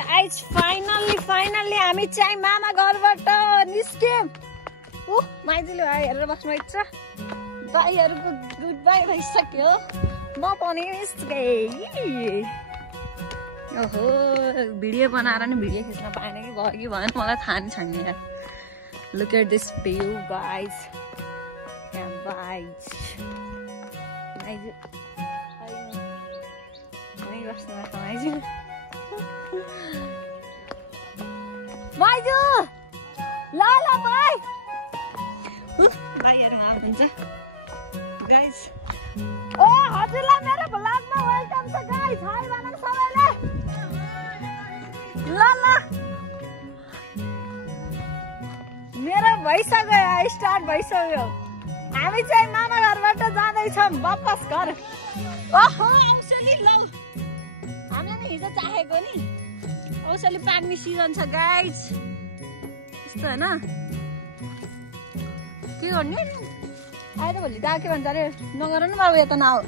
Guys finally हामी चाहिँ मामा घरबाट निस्क्यौं। माइजूले भाइ हेरेर बस्नु भएको छ। भाइहरूको गुड बाई भइसक्यो। म पनि निस्केँ। ओहो भिडियो बनाएर नि भिडियो खिच्न पाएन कि भयो कि भएन मलाई थाहा नै छैन यार। Look at this view guys. माइजू ल भाइ भाइहरू आउनुहुन्छ गाइज। ओ हजुरलाई मेरो भ्लगमा वेलकम छ गाइज। हाय भनौँ सबैले। ल मेरो भइसक्यो स्टार्ट भइसक्यो। हामी चाहिँ मामा घरबाट जाँदैछौँ वापस घर। ओहो औषली लौ हामीले नि हिजो चाहेको नि औषली पाक्ने सिजन छ गाइज। यस्तो होइन के गर्ने आएर भोलि दा के भन्छ अरे नगर न बाबु यता नआऊ।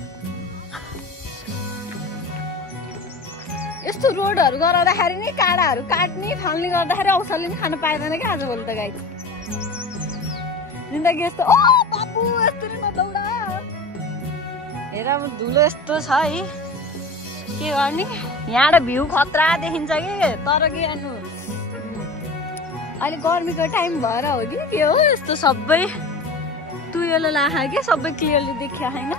यस्तो रोडहरू गराउँदाखेरि नि काँडाहरू काट्ने फाल्ने गर्दाखेरि औषली नि खान पाइँदैन क्या आजभोलि त गाइज। जिन्दगी यस्तो। ओ बाबु यस्तो नि नदौडा। हेर अब धुलो यस्तो छ है के गर्ने। यहाँबाट भ्यू खतरा देखिन्छ कि तर के गर्नु अहिले गर्मीको टाइम भएर हो कि के हो यस्तो सबै तुयोलो लाखा के सबै क्लियरली देखिया छैन।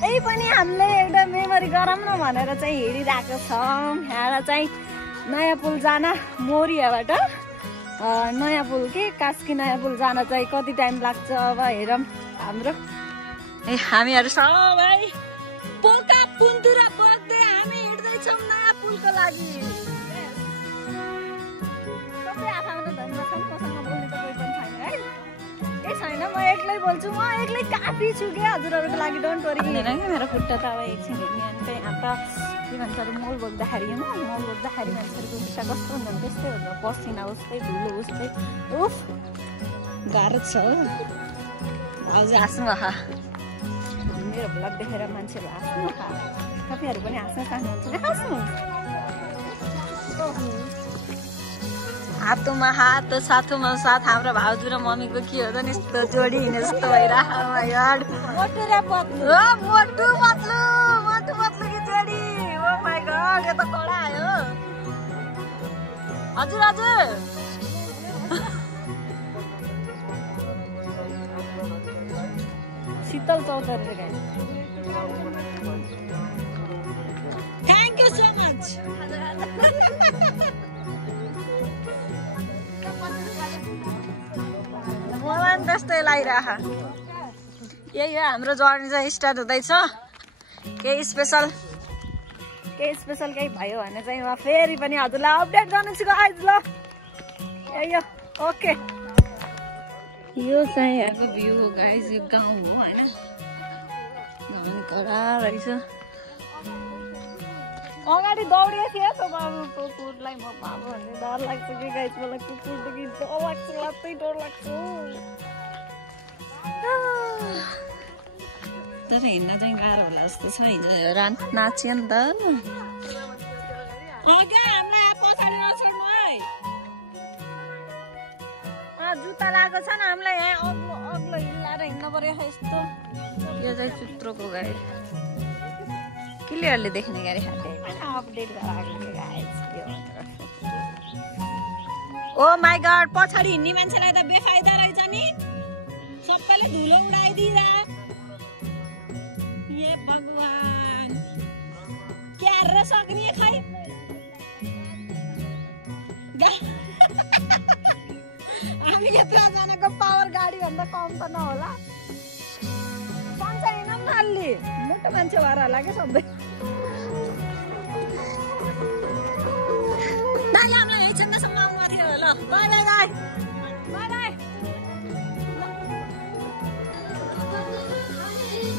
त्यही पनि हामीले एउटा मेमोरी गरौँ न भनेर चाहिँ हिँडिरहेको छौँ। यहाँबाट चाहिँ नयाँ पुल जान मोरियाबाट नयाँ पुल के कास्की नयाँ पुल जान चाहिँ कति टाइम लाग्छ अब हेरौँ। हाम्रो हामीहरू सबै पोका पुन्तुरा बोक्दै हामी हिँड्दैछौँ नयाँ पुलको लागि। सबै आफूले धन्यवाद छ नि मसँग बोल्ने त कोही पनि छैन है। ए छैन म एक्लै बोल्छु। म एक्लै काफी छु क्या हजुरहरूको लागि। डोन्ट वरी होइन कि मेरो खुट्टा त अब एकछिन हेर्ने अनि चाहिँ अन्त के भन्छ अरे मल बोक्दाखेरि मल बोक्दाखेरि मान्छेहरूको खुट्टा कस्तो हुन्छ त्यस्तै हुन्छ। पसिना उस्तै धुलो उस्तै उफ गाह्रो छ हो। हजुर हाँस्नु आहा मेरो भ्लग देखेर मान्छेहरू हाँस्नु आहा। तपाईँहरू पनि हाँस्न चाहनुहुन्छ हाँस्नु। हातोमा हात साथोमा साथ हाम्रो भाउजू र मम्मीको के हो त नि यस्तो जोडी हिँडे जस्तो भइरहेको। मोटु र पत्लु मोटु पत्लु कि जोडी। ओ माय गॉड यो त कडा आयो। हजुर शीतल चौधरी गाई। Thank you so much. मलाई पनि त्यस्तै लागिरह। यही हो हाम्रो जर्नी चाहिँ स्टार्ट हुँदैछ। केही स्पेसल केही भयो भने चाहिँ म फेरि पनि हजुरलाई अपडेट गर्नेछु गाइज। ल यही हो ओके। यो चाहिँ यहाँको भ्यू हो गाइज। यो गाउँ हो होइन गाउँ कडा रहेछ। अगाडि दौडिएको थिएँ त बाबु कुकुरलाई म बाबु भन्ने डर लाग्छ कि गाइज। मलाई कुकुरदेखि डर लाग्छ लात्तै डर लाग्छ। तर हिँड्न चाहिँ गाह्रो होला जस्तो छ। हिजो रात नाच्यो नि त। हामीलाई पछाडि नछोड्नु है। जुत्ता लगाएको छ नि हामीलाई यहाँ अग्लो हिँडाएर हिँड्नु पर्यो यस्तो। यो चाहिँ चित्रोको गाई क्लियरली देख्ने गरी अपडेट गराएको गाइज। ओ माई गॉड पछाडि हिँड्ने मान्छेलाई त बेफाइदा रहेछ नि। सबैले धुलो उडाइदिँदा। ए भगवान क्यार सक्ने खै। हामी यत्रजनाको पावर गाडी भन्दा कम त नहोला। सन्चै हिँडौँ न अलि मोटो मान्छे भएर होला क्या सबै। दाइले हामीलाई यही छन्दसम्म आउनु थियो। ल by by by by by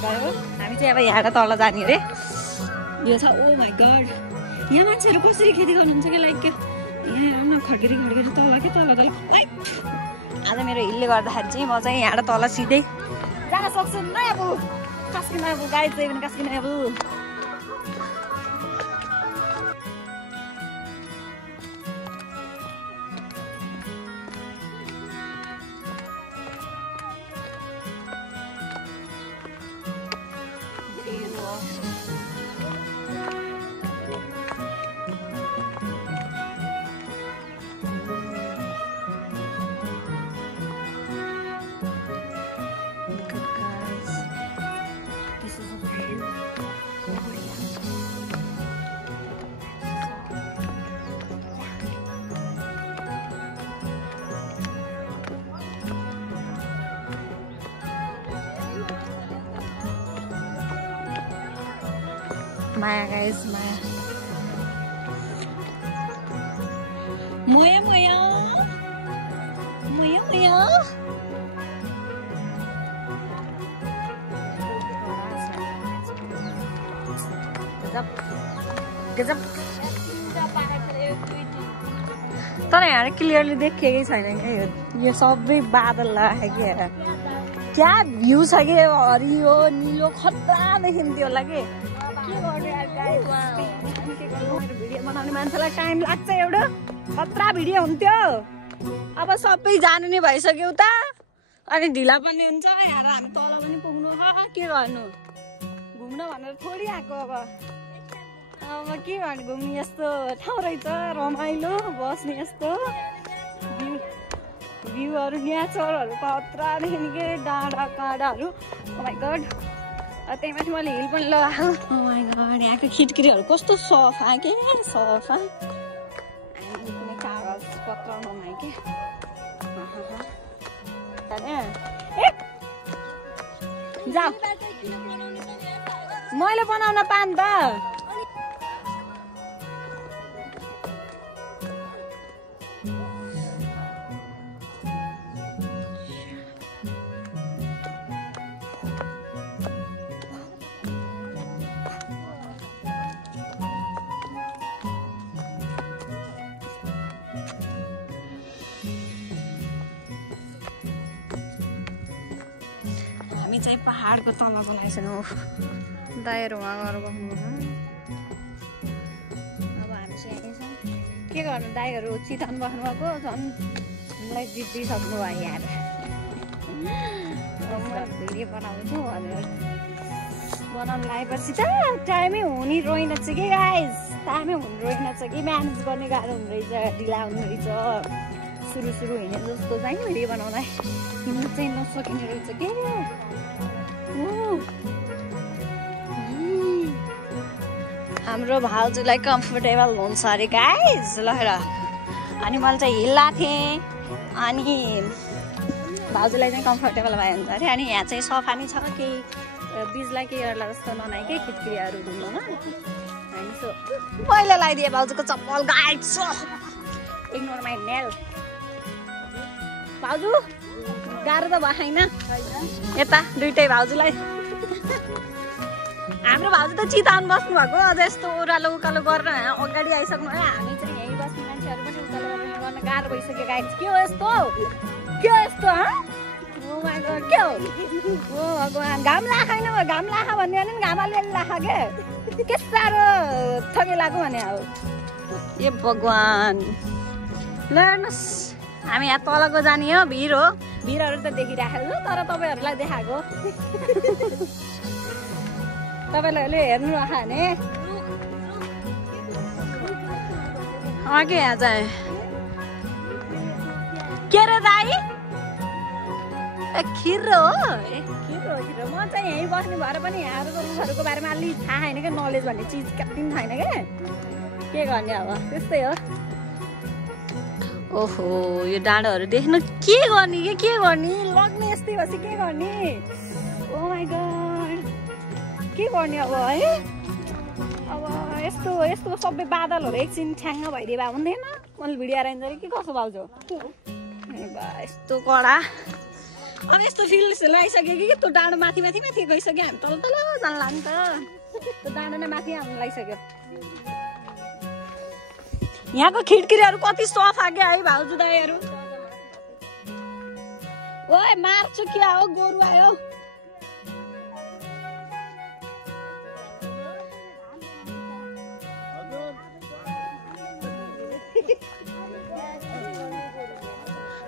भयो। हामी चाहिँ अब यहाँबाट तल जाने अरे। यो छ ओ माई गड। यहाँ मान्छेहरू कसरी खेती गर्नुहुन्छ कि लाइक यहाँ हेरौँ न खड्केरी तल के तल आज मेरो हिलले गर्दाखेरि चाहिँ म चाहिँ यहाँबाट तल सिधै जान सक्छु नयाँ पुल कास्की नयाँ पुल गाडी चाहिँ पनि कास्की नयाँ पुल। माया गाइस माया मोया मोया मोया मोया गजब तर यहाँ क्लियरली देखेकै छैन यो सबै बादल लाग्यो क्या भ्यू छ कि हरियो निलो खतरा देखिन्थ्यो होला कि भिडियो बनाउने मान्छेलाई टाइम लाग्छ एउटा खतरा भिडियो हुन्थ्यो अब सबै जानु नै भइसक्यो उता अनि ढिला पनि हुन्छ यहाँ हामी तल पनि पुग्नु के गर्नु घुम्न भनेर थोडी आएको अब के भन्नु घुम्ने यस्तो ठाउँ रहेछ रमाइलो बस्ने यस्तो भ्यूहरू नेचरहरू खतरादेखि के डाँडा काँडाहरू ओ माइ गड त्यही माथि मैले हिल पनि लगाएको ओ माइ गड यहाँको खिड्कीहरू कस्तो सफा के सफा कुनै कागज पत्र नमाइ के जाऊ मैले बनाउन पान त हामी चाहिँ पहाडको तलको लागिसक्यौँ दाइहरू उहाँ गएर बस्नु अब हामी चाहिँ यहीँ छौँ के गर्नु दाइहरू चितान बस्नुभएको झन् हामीलाई जित्दिसक्नु भयो यहाँ भिडियो बनाउँछु भनेर बनाउनु लागेपछि त टाइमै हुने रहेनछ कि गाइस टाइमै हुनु रहेनछ कि म्यानेज गर्ने गाह्रो हुने रहेछ ढिला हुने रहेछ सुरु हिँड्ने जस्तो चाहिँ भिडियो बनाउँदा हिँड्नु चाहिँ नसकिने रहेछ के हाम्रो भाउजूलाई कम्फर्टेबल हुन्छ अरे गाइस ल अनि मैले चाहिँ हिल्ला थिएँ अनि भाउजूलाई चाहिँ कम्फर्टेबल भयो हुन्छ अरे अनि यहाँ चाहिँ सफा नै छ केही बिजलाई केही गर्ला जस्तो ननाइ के खिड्कीहरू धुन्नुमा अनि सो मैले लगाइदिएँ भाउजूको चप्पल गाइस इग्नोर माई नेल भाउजू गाह्रो त भएन यता दुइटै भाउजूलाई हाम्रो भाउजू त चिताउन बस्नु भएको अझ यस्तो ओह्रालो उकालो गरेर अगाडि आइसक्नु है हामी चाहिँ यहीँ बस्ने मान्छेहरू पनि उकालो गर्न गाह्रो भइसक्यो गाइस के हो यस्तो के हो यस्तो के हो ओ भगवान् घाम लाखैन घाम लाखा भन्ने भने घाम अलिअलि लाखा के साह्रो थके लाग्यो भने अब ए भगवान् ल हेर्नुहोस् हामी यहाँ तलको जाने हो भिरहरू त देखिराखेको तर तपाईँहरूलाई देखाएको तपाईँहरूले हेर्नु राख भने के यहाँ चाहिँ के रे दाइ खिरो हो खिरो म चाहिँ यहीँ बस्ने भएर पनि यहाँहरूको रुखहरूको बारेमा अलि थाहा छैन क्या नलेज भन्ने चिज कति पनि छैन क्या के गर्ने अब त्यस्तै हो ओहो यो डाँडोहरू देख्नु के गर्ने लग्ने यस्तै भएपछि के गर्ने ओ माइ गड के गर्ने अब है अब यस्तो सबै बादलहरू एकछिन ठ्याङ्ग भइदिए भए हुँदैन मैले भिडियो आइन्छ अरे के कसो भाउजू यस्तो कडा अब यस्तो फिल लगाइसक्यो कि त्यो डाँडो माथि गइसक्यो हामी तल जानला नि त त्यो डाँडो नै माथि हामी लगाइसक्यो यहाँको खिड्कीहरू कति सफा क्या है भाउजू दाइहरू ओए मार्छु क्या हो गोरु आयो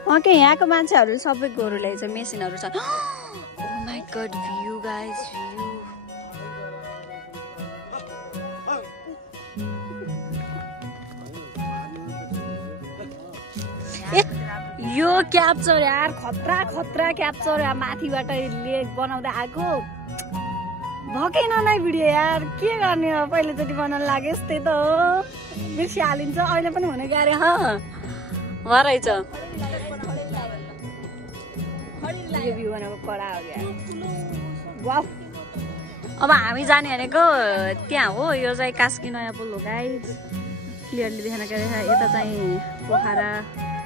ओके यहाँको मान्छेहरू सबै गोरु ल्याइछ मेसिनहरू छ ओ माइ गॉड भ्यू गाइस यो क्याप्चर यार खतरा क्याप्चर यार माथिबाट बनाउँदै आएको भकेन नै भिडियो यार के गर्ने हो पहिलोचोटि बनाउन लाग्यो यस्तै त हो बिर्सिहालिन्छ अहिले पनि हुने गरे रहेछ यो भ्यू भनेको कडा हो क्या वाउ अब हामी जाने भनेको त्यहाँ हो, यो चाहिँ कास्की नयाँ पुल हो गाइज। क्लियरली देखेन क्या, यता चाहिँ पोखरा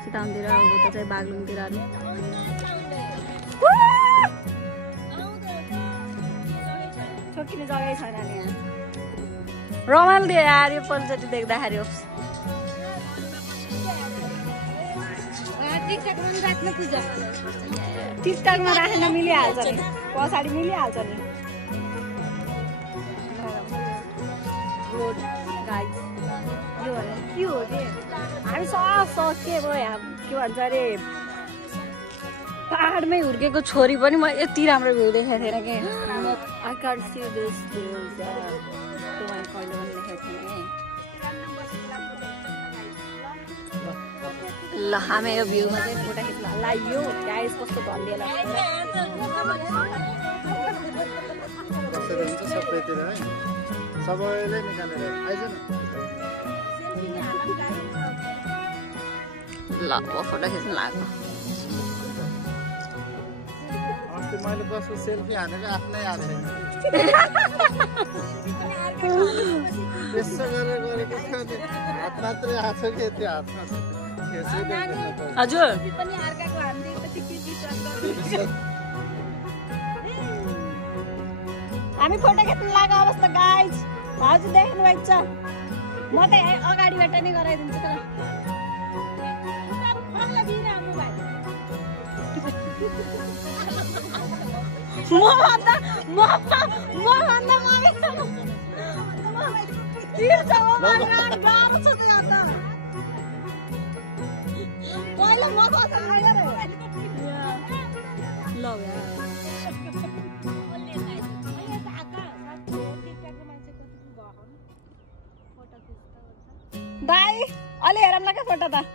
चिताउनतिर, उता चाहिँ बागलुङतिर। छोकिने जग्गै छैन नि यहाँ, रमाइलो दियो यार यो पहिलोचोटि देख्दाखेरि। टिकटकमा राखेर मिलिहाल्छ नि, पछाडि मिलिहाल्छ नि। रोड गाइज यो भने के हो कि हामी सब सके भयो यहाँ, के भन्छ अरे पहाडमै हुर्केको छोरी पनि म यति राम्रो भ्यू देखेको थिएन कि। आई क्यान सी दिस कहिले पनि देखेको थिएन। ल हामी यो भ्यूमा चाहिँ फोटो खिच्न ल यो गाइस कस्तो भलियो लाग्छ। सबैले निकालेर आइज न। ल म फोटो खिच्न लाग्यो। अस्ति मैले कसको सेल्फी हानेको आफ्नै आएको छैन। त्यसो गरेर गरेको थियो नि, हात मात्रै आएको छ कि त्यो हातमा हजुर हामी फोटो खिच्न लागेको अवस्था गाइज। भाउजू देख्नु भएको छ, म त अगाडिबाट नै गराइदिन्छु त। दाई अलि हेरौँ न क्या फोटो त।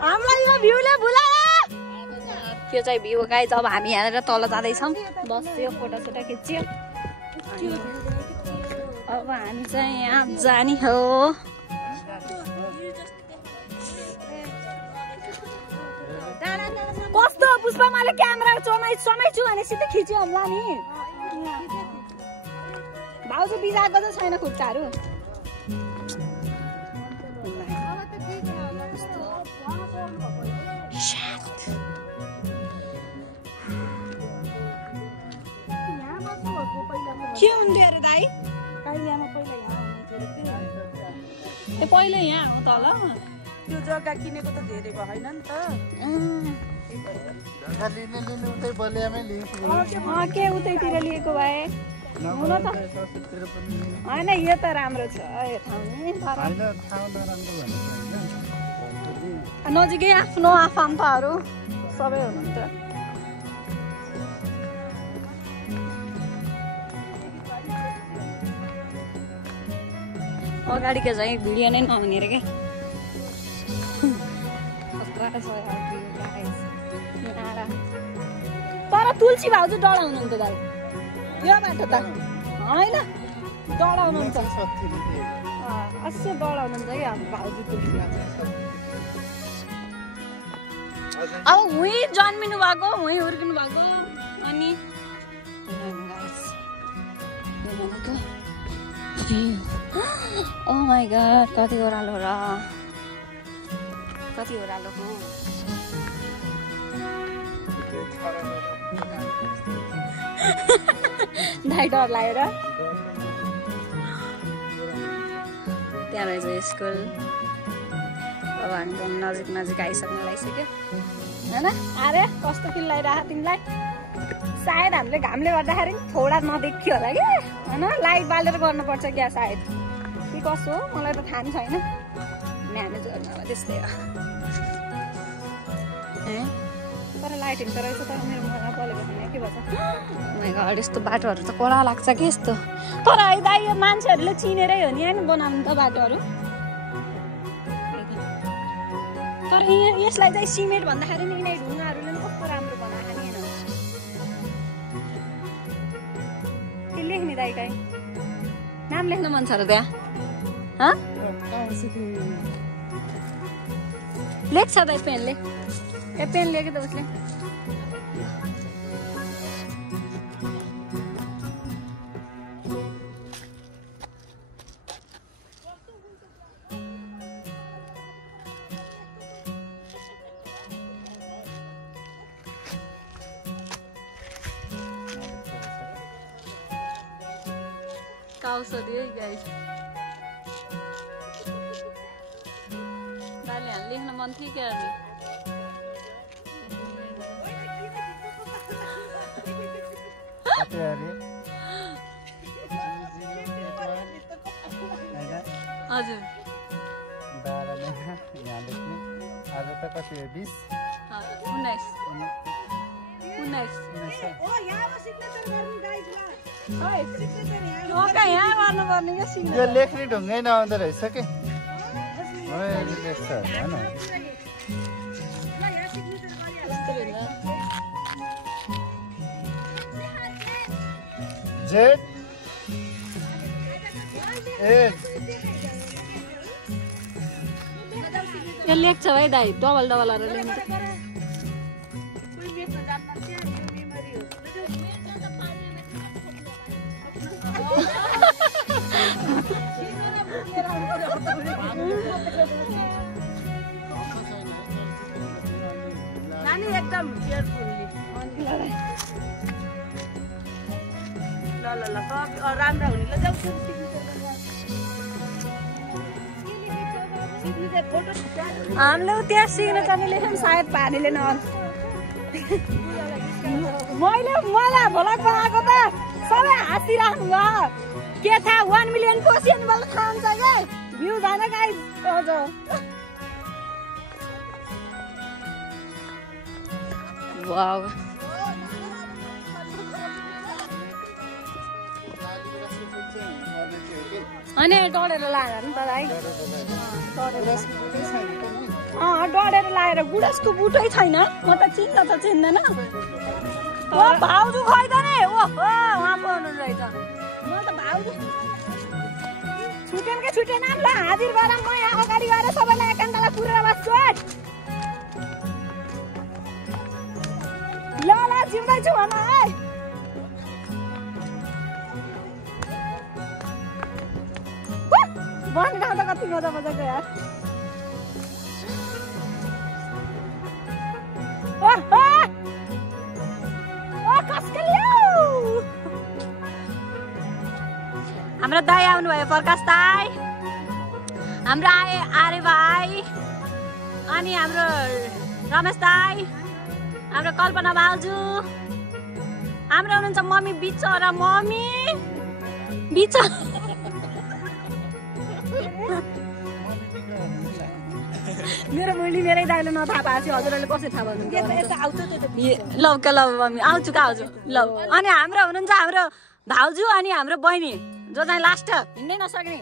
हामीलाई यो भ्यूले बुलायो। त्यो चाहिँ भ्यू गाइज। अब हामी यहाँनिर तल जाँदैछौँ, बस्यो फोटोसोटो खिच्यो। अब हामी चाहिँ यहाँ जाने हो। कस्तो पुष्पा मैले क्यामेरा समाइछु भने सिधै खिच्यो होला नि। भाउजू बिजाएको त छैन खुट्टाहरू। के हुन्थ्यो अरे दाइ? पहिला यहाँ हो तल त्यो जग्गा किनेको त धेरै भएन नि त। के उतैतिर लिएको भए हुन त होइन। यो त राम्रो छ यो ठाउँ नि, नजिकै आफ्नो आफन्तहरू सबै हुनुहुन्छ। अगाडिको चाहिँ भिडियो नै नहुने अरे क्या। तर तुलसी भाउजू डढाउनुहुन्छ दाइ यो बाटो त होइन, डढाउनुहुन्छ। अवश्य डढाउनुहुन्छ कि हाम्रो भाउजू तुलसी। अब हुँ जन्मिनु भएको, हुँ हुर्किनु भएको। अनि ओ माई गॉड कति ओह्रालो र कति ओह्रालो हो। दाइ डर लाग्यो र। त्यहाँ रहेछ स्कुल। अब हामी त नजिक नजिक आइसक्नु लागिसक्यो होइन। अरे कस्तो फिल लागिरहेको तिमीलाई? सायद हामीले घामले गर्दाखेरि थोडा नदेखियो होला कि होइन। लाइट बालेर गर्नुपर्छ क्या सायद, के कसो हो मलाई त थाहा छैन। म्यानेज गर्नु अब त्यस्तै हो। तर लाइटिङ त रहेछ, तर मेरो मुखमा पलेको छैन के भन्छ। घर यस्तो बाटोहरू त कडा लाग्छ कि यस्तो। तर है दाइ यो मान्छेहरूले चिनेरै हो नि होइन बनाउनु त बाटोहरू। तर यसलाई चाहिँ सिमेन्ट भन्दाखेरि नि यिनै ढुङ्गाहरूले पनि कस्तो राम्रो बनाएको नि होइन। के लेख्ने दाइ काहीँ नाम लेख्नु मन छ र त्यहाँ? लेख्छ दाइ पेनले ए पेन लेख्यो त उसले Sorry guys. Dale, लेख्न मन थियो क्या अरे हजुर 12 महिना यहाँ लेख्ने आज त कति हो 20 19 यो लेख्ने ढुङ्गै नआउँदो रहेछ कि लेख्छ होइन जेड यो लेख्छ भाइ दाइ डबल डबल लेख्छ नानी एकदम केयरफुली ल ल ल सब राम्रो हुने ल जाऊ हामीले त्यहाँ सिग्नेचर लेख्यौँ सायद पानीले न मलाई भ्लग बनाएको त सबै हाँसिराख्नु भयो के थाहा 1 मिलियन पोसियन बल्ल थाहा हुन्छ क्या भ्यू भएन गाइस वाउ अनि डढेर लाएर नि त भाइ डढेर लाएर गुडसको बुटै छैन म त चिन्द त चिन्दैन ओ भाउजू खैदैन ओहो उहाँ पाउनु रहेछ म त भाउजू छुटेन के छुटेन ल हाजिर गरौँ म यहाँ अगाडि गएर सबैलाई एकान्तलाई पुरेर बस्छु ल ल जिउँदैछु भन है बन्द ठाउँ त कति मजा मजाको यार हाम्रो दाइ आउनुभयो प्रकाश दाइ हाम्रो आर्य भाइ अनि हाम्रो रमेश दाइ हाम्रो कल्पना भाउजू हाम्रो हुनुहुन्छ मम्मी बिचरा मम्मी मेरो मुली मेरै दाइले नथाहा पाएपछि हजुरहरूले कसरी थाहा भन्नु ल मम्मी आउँछु ल अनि हाम्रो हुनुहुन्छ हाम्रो भाउजू अनि हाम्रो बहिनी जो चाहिँ लास्ट हिँड्नै नसक्ने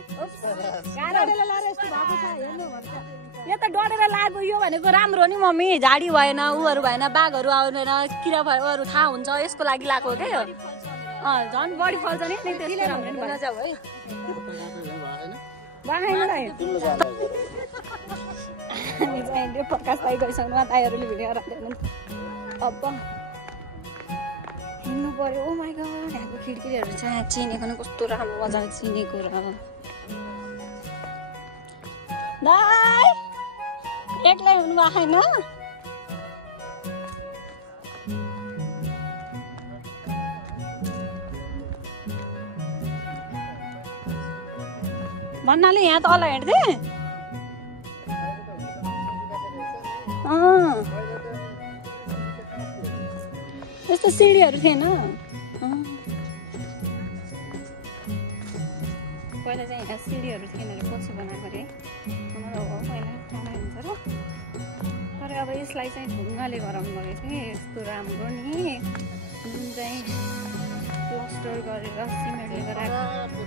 यो त डढेर लाग्यो यो भनेको राम्रो नि मम्मी झाडी भएन उहरू भएन बाघहरू आउँदैन किराहरू थाहा हुन्छ यसको लागि लगाएको क्या यो झन् बढी फल्छ नि प्रकाश दाइ गइसक्नु दाइहरूले भिडियो राख्दैन अब हिँड्नु पर्यो ओ माइ गड यहाँको खिड्कीहरू चाहिँ चिनेको न कस्तो राम्रो मजाले चिनेको र दाइ एक्लै हुनुभएको छैन भन्नाले यहाँ तल हिँड्थे यस्तो सिँढीहरू थिएन पहिला चाहिँ यहाँ सिँढीहरू थिएन अरे पछि बनाएको अरे पहिला कमाइ हुन्छ र तर अब यसलाई चाहिँ ढुङ्गाले गराउनु गरेको थियो यस्तो राम्रो नि जुन चाहिँ प्लास्टर गरेर सिमेन्टले गराएको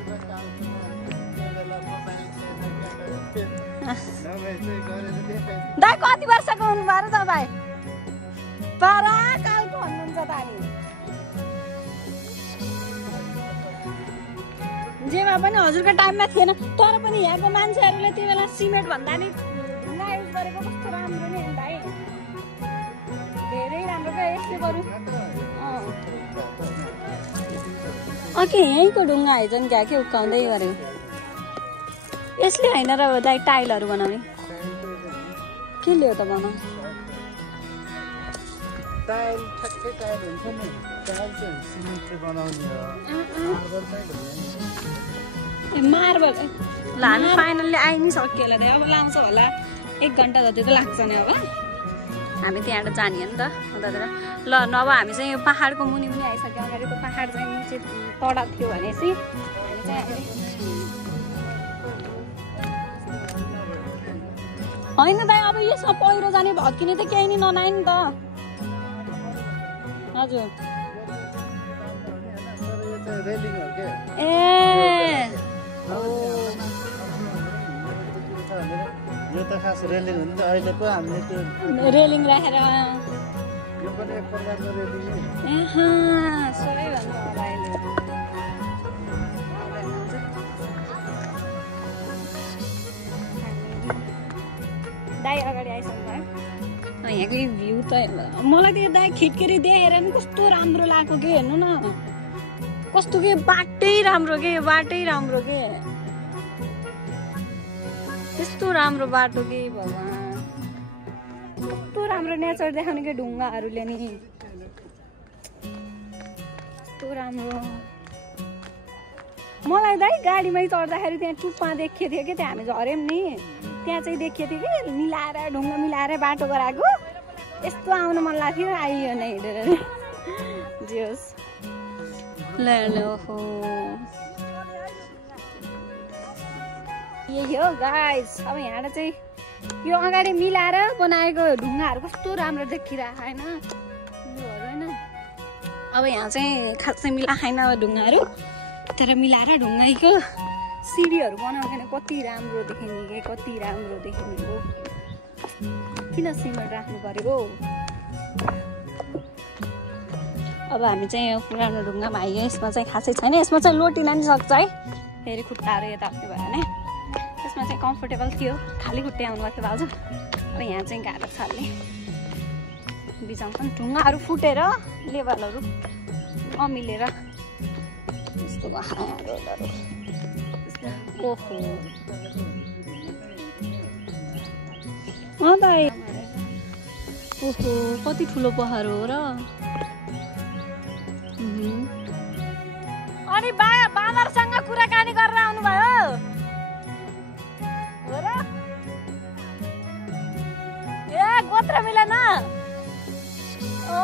दाइ कति वर्षको हुनुभयो र तपाईँ पराकालको भन्नुहुन्छ त जेमा पनि हजुरको टाइममा थिएन तर पनि यहाँको मान्छेहरूले त्यो बेला सिमेन्ट भन्दा नि ढुङ्गा युज गरेको कस्तो राम्रो नि भाइ धेरै राम्रो क्या यसले बरु अघि यहीँको ढुङ्गा आइजन् क्या के उक्काउँदै गरेको यसले होइन र दाइ टाइलहरू बनाउने के ल्यायो त बनाऊ टाइल ठ्याक्कै टाइल हुन्छ नि टाइल चाहिँ सिमेन्टले बनाउने हो मार्बल चाहिँ मार्बल ल हामी फाइनल्ली आइ नि सक्यो होला अब लाउँछ होला 1 घन्टा जति त लाग्छ नि अब हामी त्यहाँबाट जाने हो नि त उतातिर ल नभए हामी चाहिँ यो पहाडको मुनि पनि आइसक्यो अगाडि त्यो पहाड चाहिँ निचे तडा थियो भनेपछि हामी चाहिँ होइन दाइ अब यसमा पहिरो जाने भत्किने त केही नि ननाइ नि त हजुर रेलिङ हो के ए यो त खास रेलिङ हो नि त अहिले पो हामीले त्यो रेलिङ राखेर यो पनि एक प्रकारको रेलिङ हो सबै भन्नु होला अहिले दाइ अगाडि आइसक्नु भयो यहाँको भ्यू त मलाई त्यो दाइ खिड्केरी देखेर नि कस्तो राम्रो लाग्यो के हेर्नु न कस्तो के बाटै राम्रो के त्यस्तो राम्रो बाटो के भगवान् कस्तो राम्रो नेचर देखाउने के ढुङ्गाहरूले नि कस्तो राम्रो मलाई दाइ गाडीमै चढ्दाखेरि त्यहाँ टुप्पा देखिएको थियो कि त्यहाँ हामी झऱ्यौँ नि त्यहाँ चाहिँ देखिएको थियो कि मिलाएर ढुङ्गा मिलाएर बाटो गराएको यस्तो आउनु मन लाग्थ्यो आइयो नै हिँडेर जियोस् ल ओहो यही हो गाइस अब यहाँबाट चाहिँ यो अगाडि मिलाएर बनाएको ढुङ्गाहरू कस्तो राम्रो देखिरहेको होइन अब यहाँ चाहिँ खासै मिलाएन अब ढुङ्गाहरू तर मिलाएर ढुङ्गाको सिडीहरू बनाउँदैन कति राम्रो देखिने हो किन सिमेन्ट राख्नु परेको अब हामी चाहिँ यो पुरानो ढुङ्गामा आइयो यसमा चाहिँ खासै छैन यसमा चाहिँ लोटिन नि सक्छ है फेरि खुट्टाहरू यताउति भयो भने यसमा चाहिँ कम्फोर्टेबल थियो खाली खुट्टै आउनुभएको थियो भाउजू अब यहाँ चाहिँ गाह्रो छ अलि बिचाउँछ नि ढुङ्गाहरू फुटेर लेभलहरू नमिलेर यस्तो भयो ओहो दाइ ओहो कति ठुलो पहाड हो र अनि बाँदरसँग कुराकानी गरेर आउनुभयो हो र ए गोत्र मिलेन ओ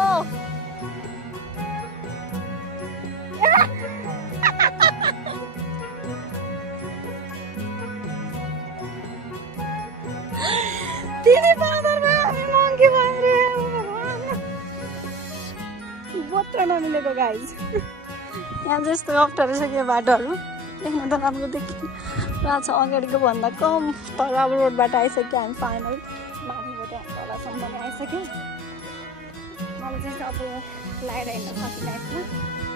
तिमी बाँदरमा हामी मङ्की भयो रे गोत्र नमिलेको गाइस यहाँ चाहिँ यस्तो अप्ठ्यारो छ के बाटोहरू देख्न त राम्रो देखिरहेको छ अगाडिको भन्दा कम तर अब रोडबाट आइसक्यो हामी फाइनल माथिबाट तलसम्म आइसक्यो मलाई चाहिँ अब लगाएर हिँड्न सकिँदैन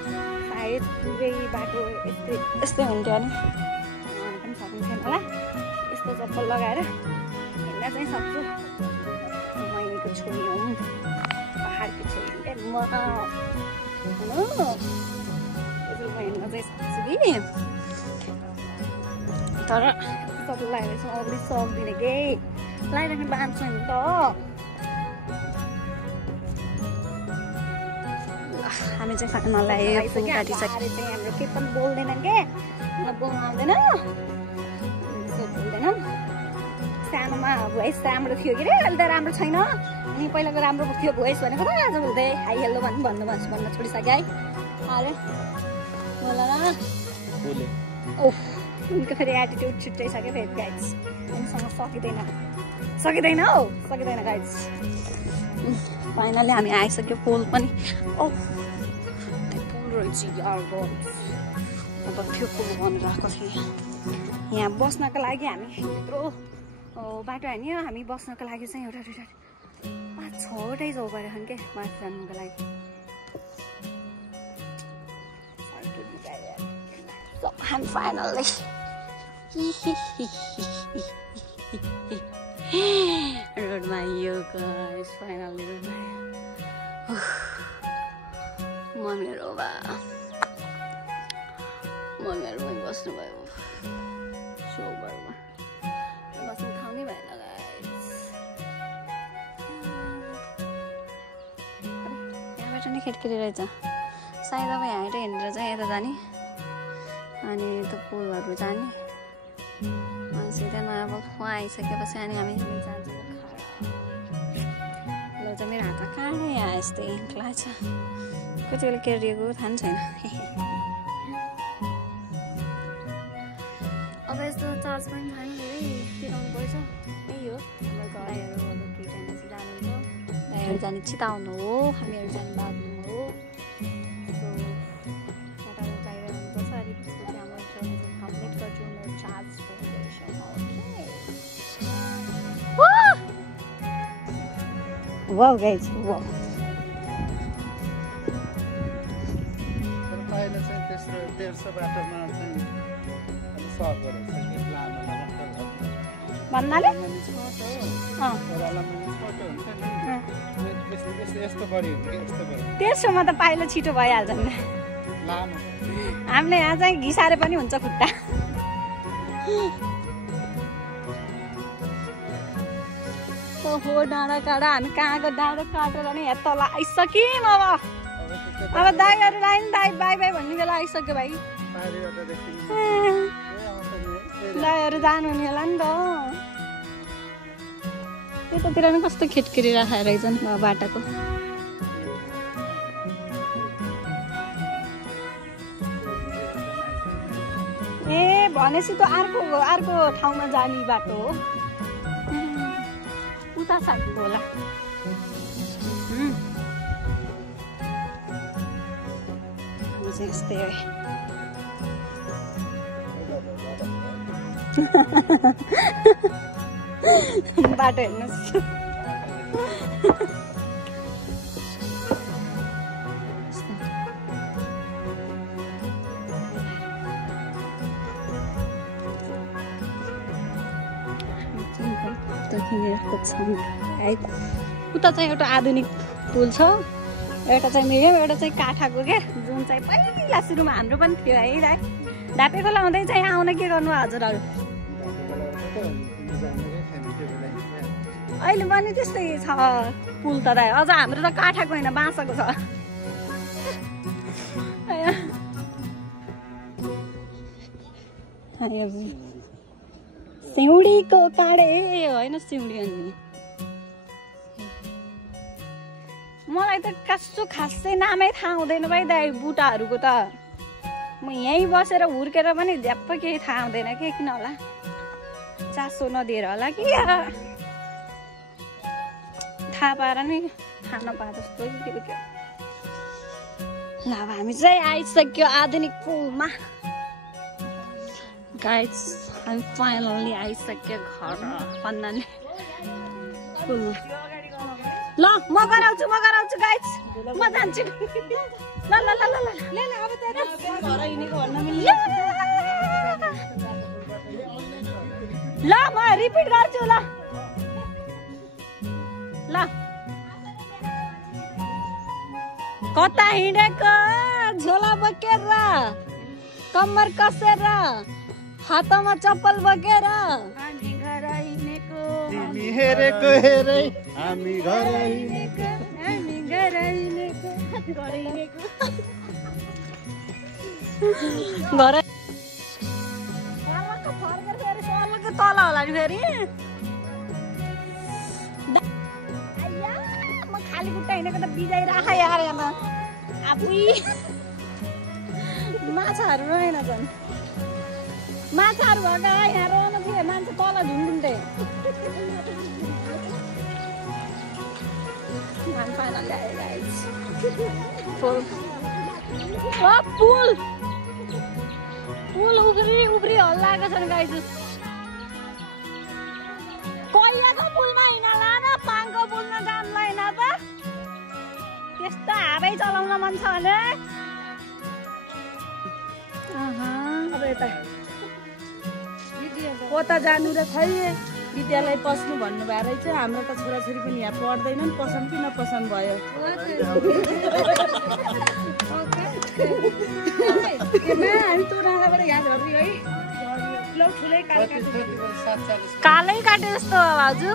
यसमा सायद यही बाटो यस्तै हुन्थ्यो नि पनि सकिन्थेन होला यस्तो चप्पल लगाएर हिँड्न चाहिँ सक्छु मैनीको छोरी हुँ पहाडको छोरी म हिँड्न चाहिँ सक्छु कि तर चप्पल लगाएर चाहिँ अगाडि सक्दिनँ के लगाइराख्ने बाँध्छ नि त हामी चाहिँ फाट्न लगायो फुल काटिसक्यो चाहिँ हाम्रो के पनि बोल्दैन के बोल्नु आउँदैन बोल्दैन सानोमा भोइस राम्रो थियो कि रे अहिले त राम्रो छैन अनि पहिलाको राम्रो थियो भोइस भनेको त आज हुँदै हाई हेलो भन्न छोडिसक्यो है अरे बोला न ओह उनको फेरि एटिट्युड छुट्याइसक्यो फेरि गाइज उनीसँग सकिँदैन गाइज फाइनली हामी आइसक्यो पोल पनि ओह पोल रहेछ यार अब त्यो पोल बनिरहेको थियो यहाँ बस्नको लागि हामी यत्रो बाटो हान्यो हामी बस्नको लागि चाहिँ एउटा 5-6वटै जाउँ पऱ्यो के माथि जानुको लागि हामी फाइनल्ली रोडमा आइयो गाइस फाइनली रोडमा मम्मीहरू बस्नुभयो सोबरमा बस्नु ठाउँ नै भएन गाइस यहाँबाट नि केटकेटी रहेछ सायद अब यहाँबाट हिँडेर चाहिँ यता जाने अनि त्यो पुलहरू जाने अनि सिधै नयाँ वहाँ आइसकेपछि अनि हामी जान्छौँ ल चाहिँ मेरो हातमा काँडै यहाँ यस्तै इङ्क लाग्छ कति बेला केरिएको थाहा पनि छैन अब यस्तो चार्ज पनि छैन धेरै तिराउनु पर्छ त्यही हो हाम्रो दाइहरू अब के टाइमपछि जानुहुन्छ दाइहरू जाने चिताउनु हो हामीहरू जाने बाँध्नु हो सो केटाहरू चाहिरहेको हुनुपर्छ अनि त्यसपछि हाम्रो कम्प्लिट गर्छु मेरो चार्ज वाउ गाइज वाउ अहिले चाहिँ तेस्रो 150 बाटोमा चाहिँ अलि सहर गरेको छ भन्नाले यस्तो बढी हुन्छ कि यस्तो बढी त्यसोमा त पाइलो छिटो भइहाल्छ नि लामो हामीले यहाँ चाहिँ घिसारे पनि हुन्छ खुट्टा ओहो डाँडा काँडा हामी कहाँको डाँडा काटेर नि यहाँ तल आइसक्यौँ अब दाइहरूलाई नि दाइ बाई बाई भन्ने बेला आइसक्यो भाइ दाइहरू जानु हुने होला नि त यतातिर नि कस्तो खेटकेरी राखेर रहेछन् बाटाको ए भनेपछि त अर्को ठाउँमा जाने बाटो हो उता साइडको होला यस्तै हो बाटो हेर्नुहोस् उता चाहिँ एउटा आधुनिक पुल छ एउटा चाहिँ मिडियम एउटा चाहिँ काठाको के जुन चाहिँ पहिला सुरुमा हाम्रो पनि थियो है दाइ ढापे खोला हुँदै चाहिँ आउन के गर्नु हजुरहरू अहिले पनि त्यस्तै छ पुल त दाइ अझ हाम्रो त काठाको होइन बाँसको छ सिउँडीको काँडे होइन सिउँडी अनि मलाई त कसो खासै नामै थाहा हुँदैन भाइ दाइ बुटाहरूको त म यहीँ बसेर हुर्केर पनि झ्याप्प केही थाहा हुँदैन के किन होला चासो नदिएर होला कि थाहा पाएर नि खान पाए जस्तो के ल अब हामी चाहिँ आइसक्यो आधुनिक पुलमा गाइस हामी फाइनली आइसक्यो घर भन्नाले पुल ल म गराउँछु गाइस म जान्छु ल ल ल ल ल अब त घर हिँडेको भन्न मिल्यो ल म रिपिट गर्छु ल ल कता हिँडेको झोला बोकेर कम्मर कसेर हातमा चप्पल बोकेर हामी घर हिँडेको तिमी हेरेको हेरै हामी घर हिँडेको घर फर्केर फेरि सर्लको तल होला नि फेरि म खाली खुट्टा हिँडेको त बिजाइ राख यार यहाँ आफै माछाहरू रहेन झन् माछाहरू भएको यहाँ रहन थियो मान्छे तल झुन्डुन्थे फाइनली आयो गाइस पुल उब्री हल्लाएको छन् गाइस कैयाको पुलमा हिँड्ला न पाङको पुलमा जान्दैन त त्यस्तो हावै चलाउन मन छ भने अब यता कता जानु र खै विद्यालय पस्नु भन्नुभएको रहेछ। हाम्रो त छोराछोरी पनि यहाँ पढ्दैनन्, पसन्द कि नपसन्द भयो। कालै काटे जस्तो भाउजू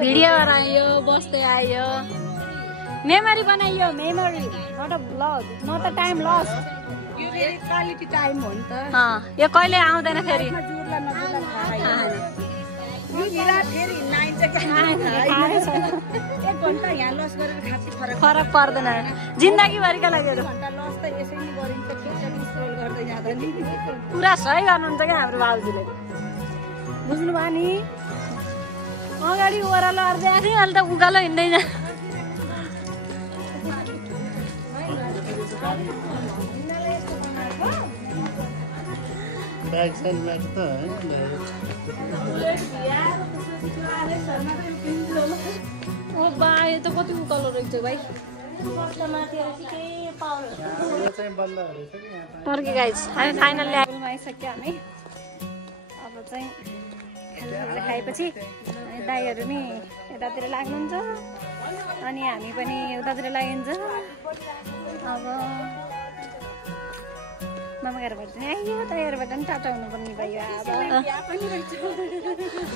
भिडियो बनायो, बस्दै आयो, मेमोरी बनाइयो, memory not a blog, not a time lost. यो फेरि क्वालिटी टाइम हो नि त। यो कहिले आउँदैन फेरि। जुर्ला नजुर्ला थाहा छैन। यो मिला फेरि 9 चाहिँ 1 घन्टा यहाँ लस गरेर खासै फरक पर्दैन जिन्दगीभरिका लागि। 1 घन्टा लस त यसै नि गरिन्छ, खिचडी स्क्रोल गर्दै जाँदा नि। पुरा सही गर्नुहुन्छ क्या हाम्रो बाबुजीले, बुझ्नुभयो नि। अगाडि ओह्रालो अर्दै आएको थियो, अहिले त उकालो हिँड्दै जा। ओ बा यो त कति उकालो रहेछ भाइ। टर्की गाइज हामी फाइनल्ली आइसक्यो। हामी अब चाहिँ खाजा खाएपछि दाइहरू नि यतातिर लाग्नुहुन्छ अनि हामी पनि उतातिर लागिन्छ। अब मामा घरबाट पनि आइयो, दाइहरूबाट पनि टाटा हुनुपर्ने भयो।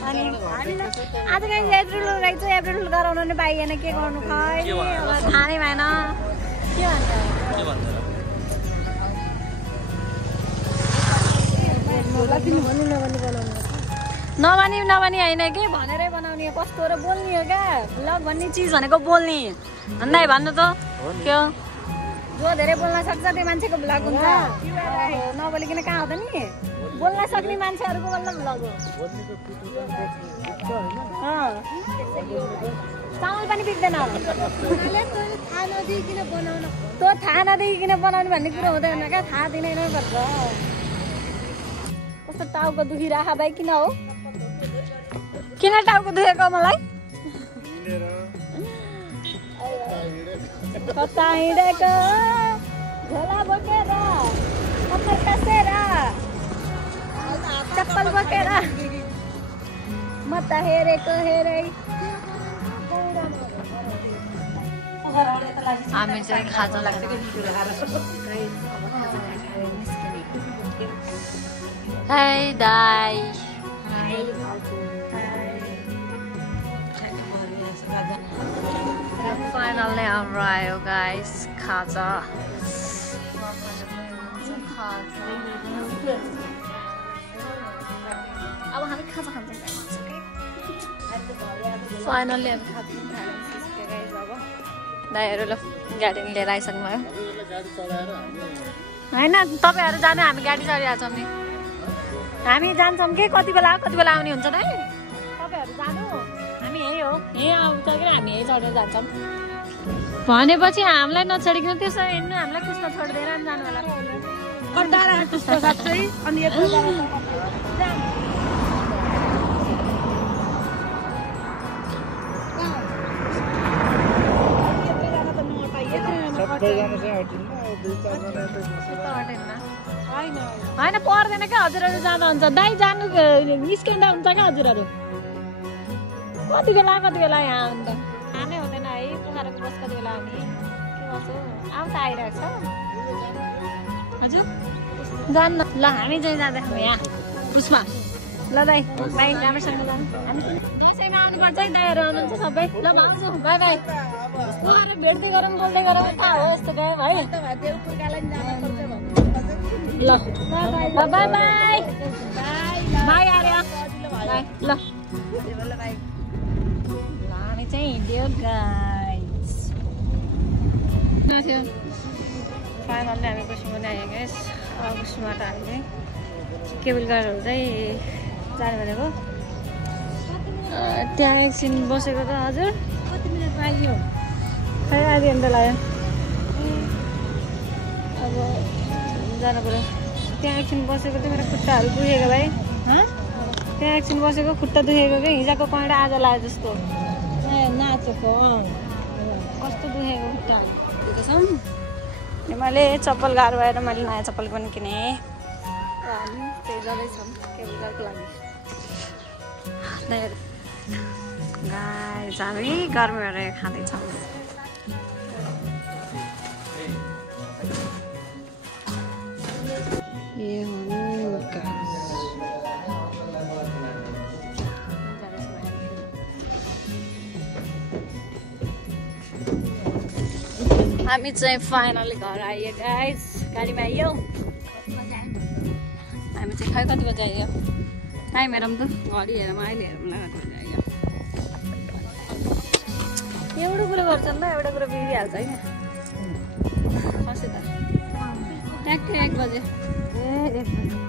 अनि आज कहीँ एप्रिल रहेछ, एप्रिल गराउन नि पाइएन, के गर्नु खै अब थाहा नै भएन। के भन्छ नभनी होइन कि भनेरै बनाउने, कस्तो र बोल्ने हो क्या। भ्लग भन्ने चिज भनेको बोल्ने भन्दा भन्नु त के हो। जो धेरै बोल्न सक्छ त्यो मान्छेको भ्लग हुन्छ, नबोलिकन कहाँ हो त नि। बोल्न सक्ने मान्छेहरूको बल्ल भ्लग हो। चामल पनि बिग्दैन, त्यो थाहा नदिइकन बनाउनु भन्ने कुरो हुँदैन क्या, थाहा दिनै नै पर्छ। कस्तो टाउको दुखिराख भाइ, किन हो, किन टाउको दुखेको मलाई? कता हिँडेको झोला बोकेर, कम्मर कसेर, चप्पल बोकेर, म त हेरेको हेरै। हामी चाहिँ खाजा हाई दाई, फाइनल्ली हाम्रो आयो गाइस खाजा। अब हामी खाजा खान्छौँ। फाइनल्ली हामी खाजा खाइसक्यो। अब दाइहरू ल गाडी लिएर आइसक्नु भयो होइन? तपाईँहरू जानु, हामी गाडी चढिरहेको छौँ नि। हामी जान्छौँ कि कति बेला आउने हुन्छ नै। तपाईँहरू जानु, हामी यही हो, यही आउँछ कि हामी यही चढेर जान्छौँ। भनेपछि हामीलाई नछोडिकन त्यसो हिँड्नु, हामीलाई कृष्ण छोडिदिएर पनि जानु होला। होइन पर्दैन क्या, हजुरहरू जाँदा हुन्छ। दाइ जानु निस्किँदा हुन्छ क्या हजुरहरू। कति बेला यहाँ आउनु त खानै हुँदैन है। कुखुराको बस कति बेला आउने, के गर्छु, आउँछ आइरहेको छ हजुर। जान्न ल, हामी चाहिँ जाँदैछौँ यहाँ उसमा। ल दाइ बाई, राम्रोसँग जानु। हामी दसैँमा आउनुपर्छ है, दाइहरू आउनुहुन्छ सबै। ल म आउँछु, बाई बाई। उहाँहरू भेट्दै गरौँ, बोल्दै गरौँ, थाहा हो यस्तो टाइम है। ल by by by Arya by. ल हामी चाहिँ हिँड्यो गाइस। फाइनल्ली हामी कुसुमा आयो गाइस। कुसुमाबाट हामीले केबल कारहरू चाहिँ जानु भनेको। त्यहाँ एकछिन बसेको त हजुर, कति मिनट लाग्यो? खै आधी घन्टा लाग्यो। अब जानु पऱ्यो। त्यहाँ एकछिन बसेको थियो, मेरो खुट्टाहरू दुखेको भाइ। त्यहाँ एकछिन बसेको खुट्टा दुखेको कि हिजोको कहीँ आज लाग्यो जस्तो नाचेको। कस्तो दुखेको खुट्टाहरू। मैले चप्पल गाह्रो भएर मैले नयाँ चप्पल पनि किनेँ। हामी चाहिँ जाँदैछौँ केबुलकारको लागि गाइस हामी गर्मी भएर खाँदैछौँ हामी चाहिँ फाइनली घर आइयो गाइस गाडीमा आइयो हामी चाहिँ खै कति बजी आइयो टाइम हेरौँ त घडी हेरौँ अहिले हेरौँ ल कति बजी आइयो एउटा कुरो गर्छ नि त एउटा कुरो बिग्रिहाल्छ होइन खसी त ट्याक्कै 1 बजे ए 1 बजे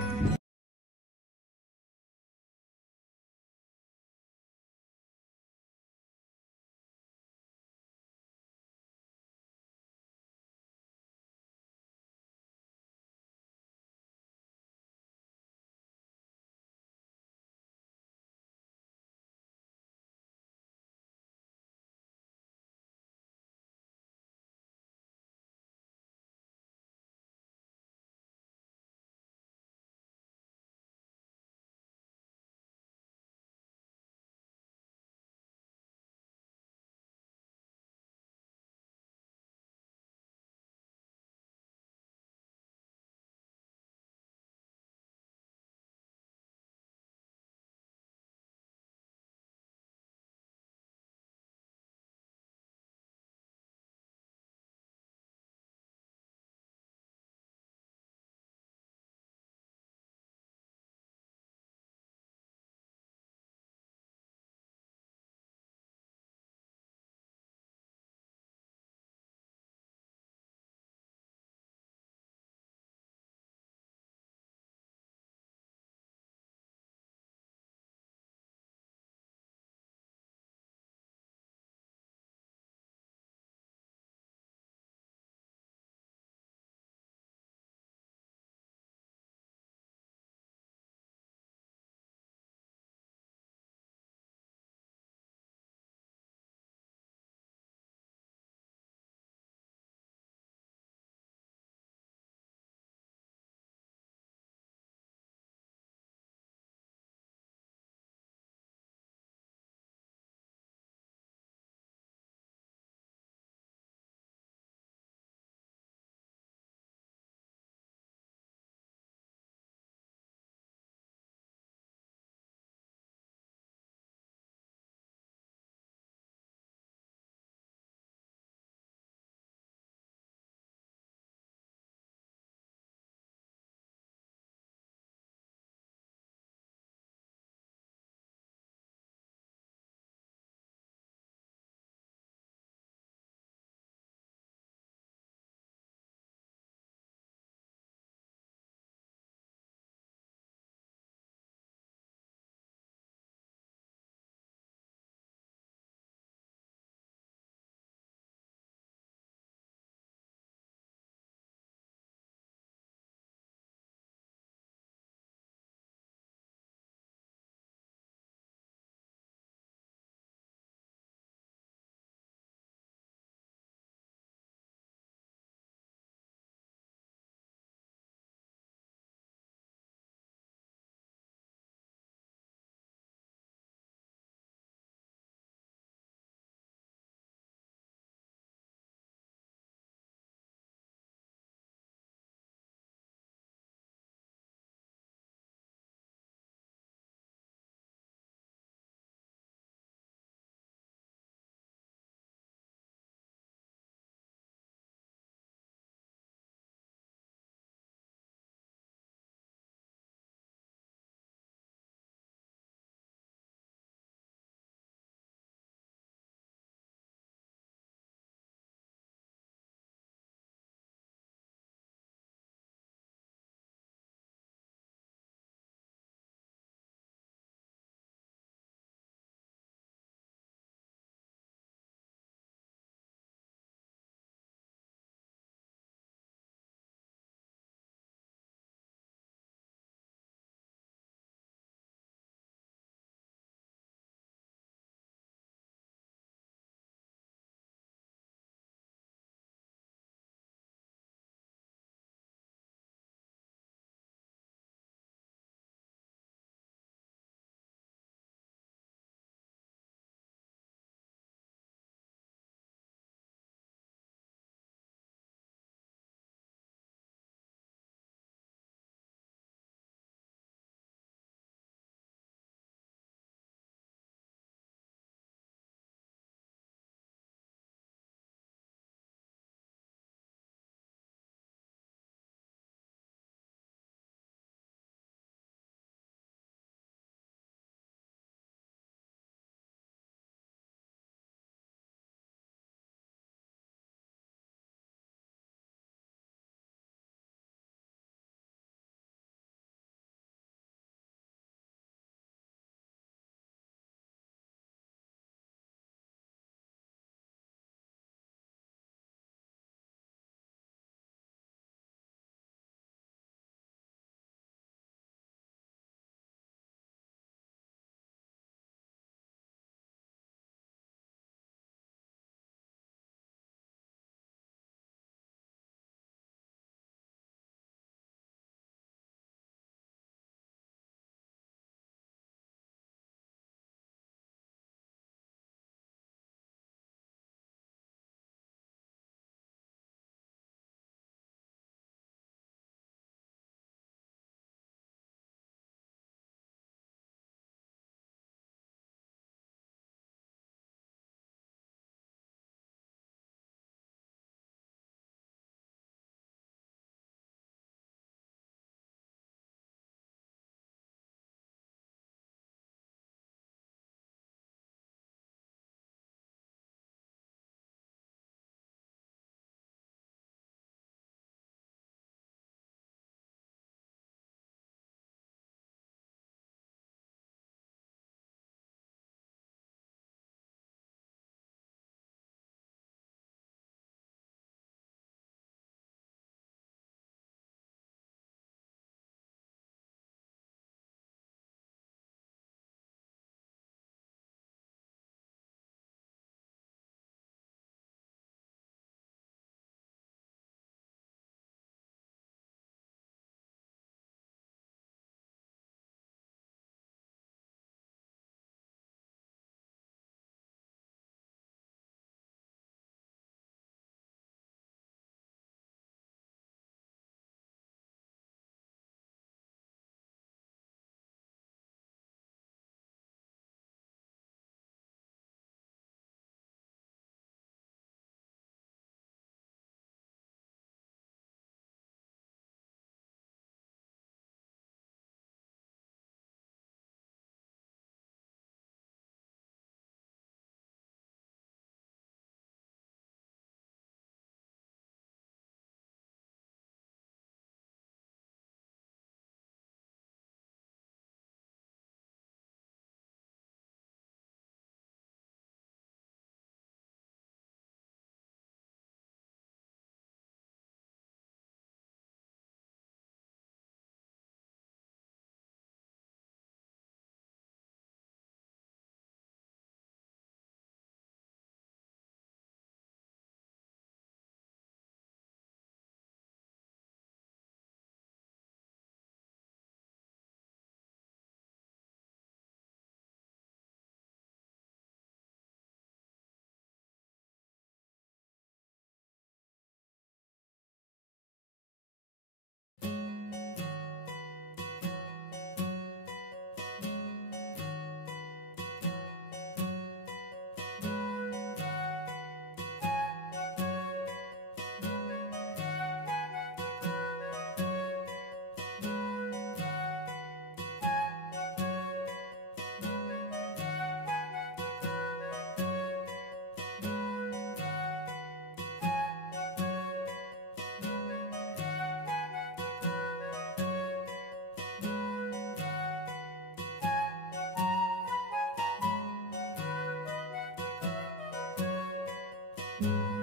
है